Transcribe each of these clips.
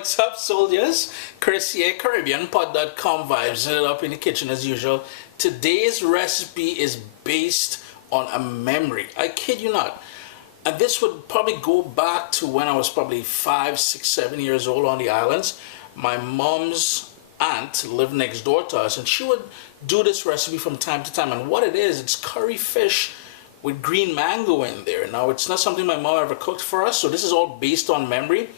What's up, soldiers? Chris here, caribbeanpot.com vibes it up in the kitchen as usual. Today's recipe is based on a memory. I kid you not. And this would probably go back to when I was probably 5, 6, 7 years old on the islands. My mom's aunt lived next door to us, and she would do this recipe from time to time. And what it is, it's curry fish with green mango in there. Now, it's not something my mom ever cooked for us, so this is all based on memory.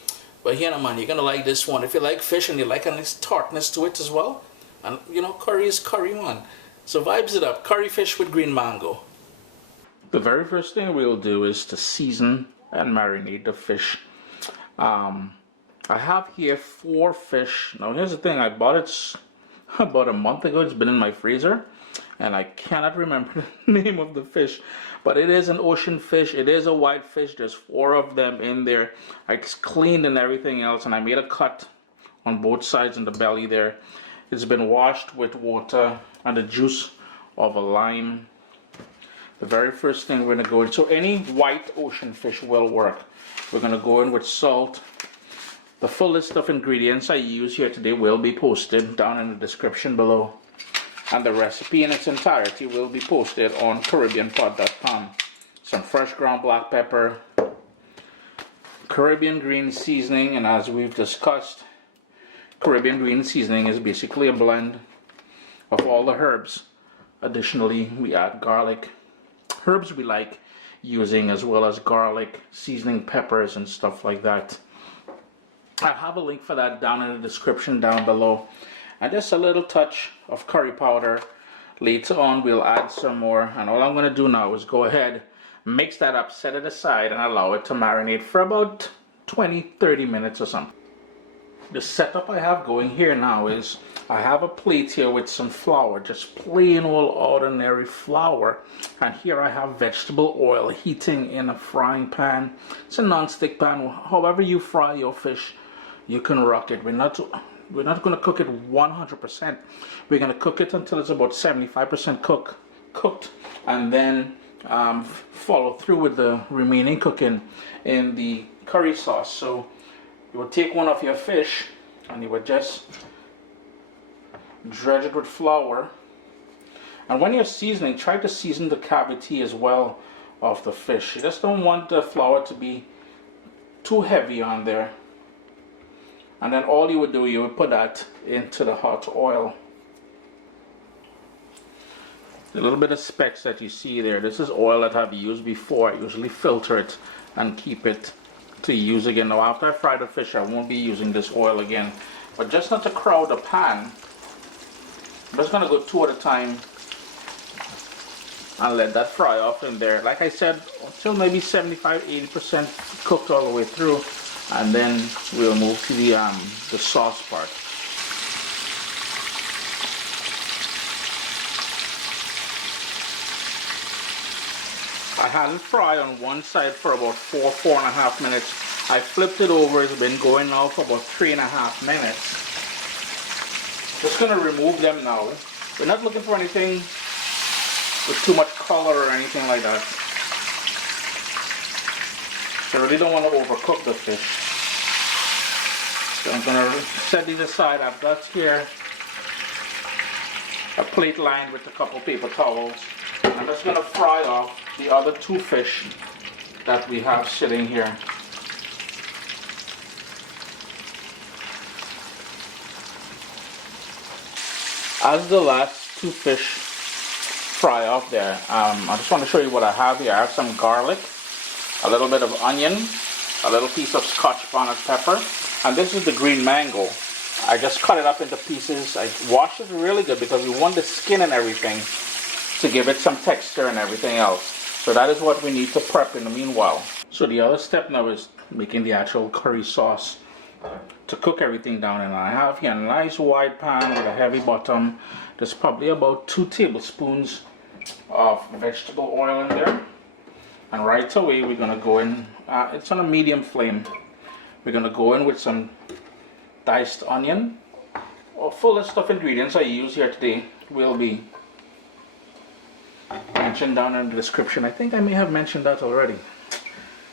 But here, man, you're gonna like this one. If you like fish and you like a nice tartness to it as well, and you know, curry is curry, man. So vibes it up, curry fish with green mango. The very first thing we'll do is to season and marinate the fish. I have here 4 fish. Now here's the thing, I bought it about a month ago. It's been in my freezer, and I cannot remember the name of the fish, but it is an ocean fish. It is a white fish. There's 4 of them in there. I cleaned and everything else, and I made a cut on both sides in the belly there. It's been washed with water and the juice of a lime. The very first thing we're going to go in, so any white ocean fish will work. We're going to go in with salt. The full list of ingredients I use here today will be posted down in the description below, and the recipe in its entirety will be posted on caribbeanpot.com. Some fresh ground black pepper, Caribbean green seasoning, and as we've discussed, Caribbean green seasoning is basically a blend of all the herbs. Additionally, we add garlic, herbs we like using, as well as garlic, seasoning peppers, and stuff like that. I have a link for that down in the description down below. And just a little touch of curry powder. Later on we'll add some more, and all I'm going to do now is go ahead, mix that up, set it aside, and allow it to marinate for about 20-30 minutes or something. The setup I have going here now is I have a plate here with some flour, just plain old ordinary flour, and here I have vegetable oil heating in a frying pan. It's a non-stick pan. However you fry your fish, you can rock it. We're not going to cook it 100%. We're going to cook it until it's about 75% cooked, and then follow through with the remaining cooking in the curry sauce. So you would take one of your fish and you would just dredge it with flour. And when you're seasoning, try to season the cavity as well of the fish. You just don't want the flour to be too heavy on there. And then all you would do, you would put that into the hot oil. The little bit of specks that you see there, this is oil that I've used before. I usually filter it and keep it to use again. Now after I fry the fish, I won't be using this oil again. But just not to crowd the pan, I'm just going to go 2 at a time and let that fry off in there. Like I said, until maybe 75-80% cooked all the way through. And then we'll move to the sauce part. I had it fry on one side for about 4.5 minutes. I flipped it over. It's been going now for about 3.5 minutes. Just going to remove them now. We're not looking for anything with too much color or anything like that. I really don't want to overcook the fish. So I'm going to set these aside. I've got here a plate lined with a couple paper towels. I'm just going to fry off the other 2 fish that we have sitting here. As the last 2 fish fry off there, I just want to show you what I have here. I have some garlic, a little bit of onion, a little piece of scotch bonnet pepper, and this is the green mango. I just cut it up into pieces. I washed it really good because we want the skin and everything to give it some texture and everything else. So that is what we need to prep in the meanwhile. So the other step now is making the actual curry sauce to cook everything down. And I have here a nice wide pan with a heavy bottom. There's probably about 2 tablespoons of vegetable oil in there. And right away we're going to go in, it's on a medium flame. We're going to go in with some diced onion. A full list of ingredients I use here today will be mentioned down in the description. I think I may have mentioned that already.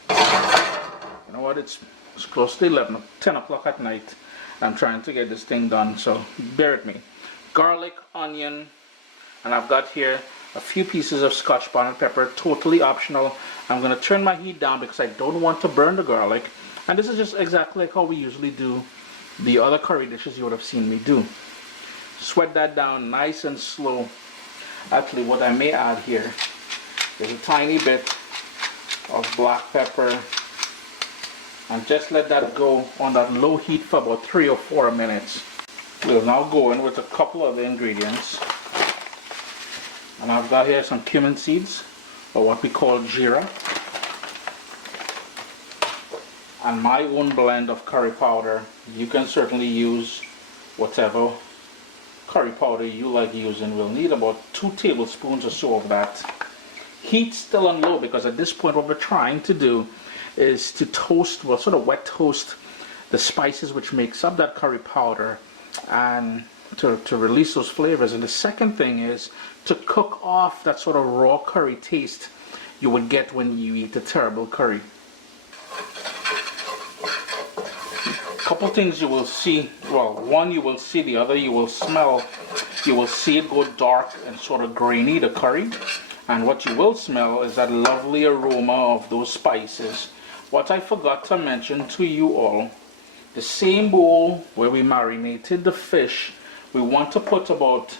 You know what, it's It's close to 11, 10 o'clock at night. I'm trying to get this thing done, so bear with me. Garlic, onion, and I've got here a few pieces of scotch bonnet pepper, totally optional. I'm going to turn my heat down because I don't want to burn the garlic. And this is just exactly like how we usually do the other curry dishes you would have seen me do. Sweat that down nice and slow. Actually, what I may add here is a tiny bit of black pepper, and just let that go on that low heat for about 3 or 4 minutes. We'll now go in with a couple of the ingredients. And I've got here some cumin seeds, or what we call jeera, and my own blend of curry powder. You can certainly use whatever curry powder you like using. We'll need about 2 tablespoons or so of that. Heat still on low, because at this point what we're trying to do is to toast, well, sort of wet toast the spices which makes up that curry powder, and to release those flavors. And the second thing is to cook off that sort of raw curry taste you would get when you eat a terrible curry. Couple things you will see. Well, one you will see, the other you will smell. You will see it go dark and sort of grainy, the curry. And what you will smell is that lovely aroma of those spices. What I forgot to mention to you all, the same bowl where we marinated the fish, we want to put about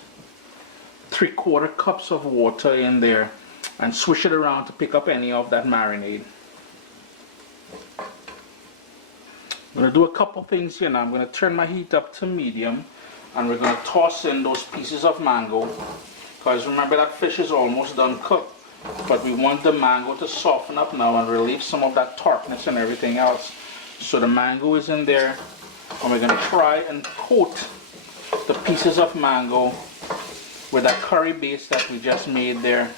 3/4 cups of water in there and swish it around to pick up any of that marinade. I'm going to do a couple things here now. I'm going to turn my heat up to medium, and we're going to toss in those pieces of mango, because remember that fish is almost done cooked, but we want the mango to soften up now and relieve some of that tartness and everything else. So the mango is in there, and we're going to try and coat the pieces of mango with that curry base that we just made there.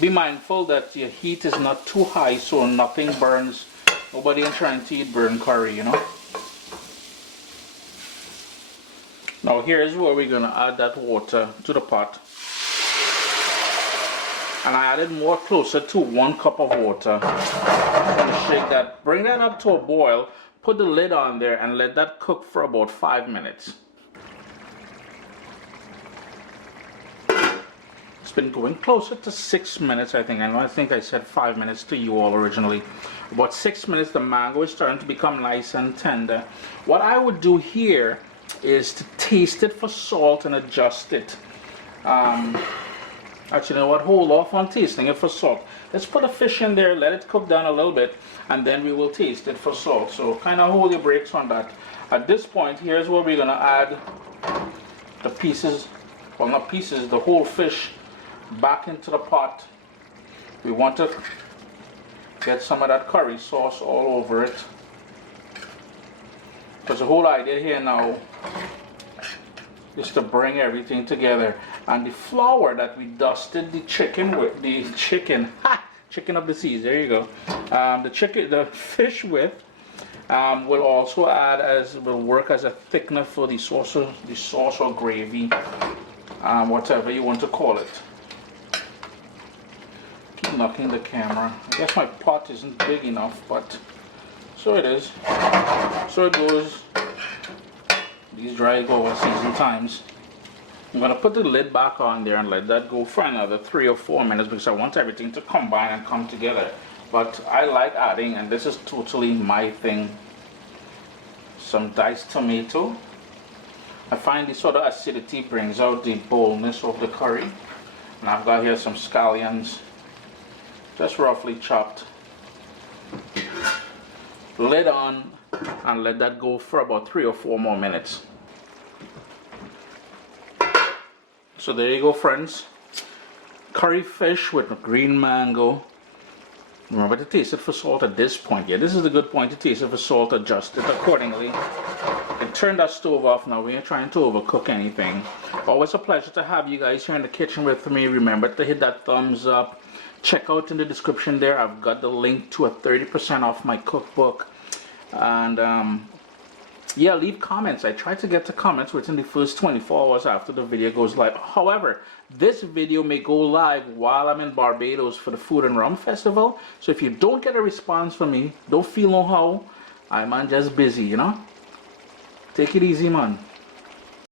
Be mindful that your heat is not too high so nothing burns. Nobody is trying to eat burnt curry, you know. Now here's where we're going to add that water to the pot. And I added more, closer to 1 cup of water. I'm going to shake that, bring that up to a boil, put the lid on there, and let that cook for about 5 minutes. It's been going closer to 6 minutes, I think. I think I said 5 minutes to you all originally. About 6 minutes, the mango is starting to become nice and tender. What I would do here is to taste it for salt and adjust it. Actually, you know what? Hold off on tasting it for salt. Let's put the fish in there, let it cook down a little bit, and then we will taste it for salt. So kind of hold your brakes on that. At this point, here's where we're going to add the pieces, well, not pieces, the whole fish back into the pot. We want to get some of that curry sauce all over it, because the whole idea here now is to bring everything together. And the flour that we dusted the chicken with, chicken of the seas, there you go, the fish with, will also will work as a thickener for the sauce or gravy, whatever you want to call it. Keep knocking the camera. I guess my pot isn't big enough, but so it is. So it goes. These dry go over season times. I'm going to put the lid back on there and let that go for another 3 or 4 minutes, because I want everything to combine and come together. But I like adding, and this is totally my thing, some diced tomato. I find this sort of acidity brings out the boldness of the curry. And I've got here some scallions, just roughly chopped. Lid on and let that go for about 3 or 4 more minutes. So there you go, friends. Curry fish with green mango. Remember to taste it for salt at this point. Yeah, this is a good point to taste it for salt. Adjust it accordingly. And turn that stove off now. We ain't trying to overcook anything. Always a pleasure to have you guys here in the kitchen with me. Remember to hit that thumbs up. Check out in the description there. I've got the link to a 30% off my cookbook. And Yeah, leave comments. I try to get to comments within the first 24 hours after the video goes live. However, this video may go live while I'm in Barbados for the Food and Rum Festival. So if you don't get a response from me, don't feel no how. I'm just busy, you know. Take it easy, man.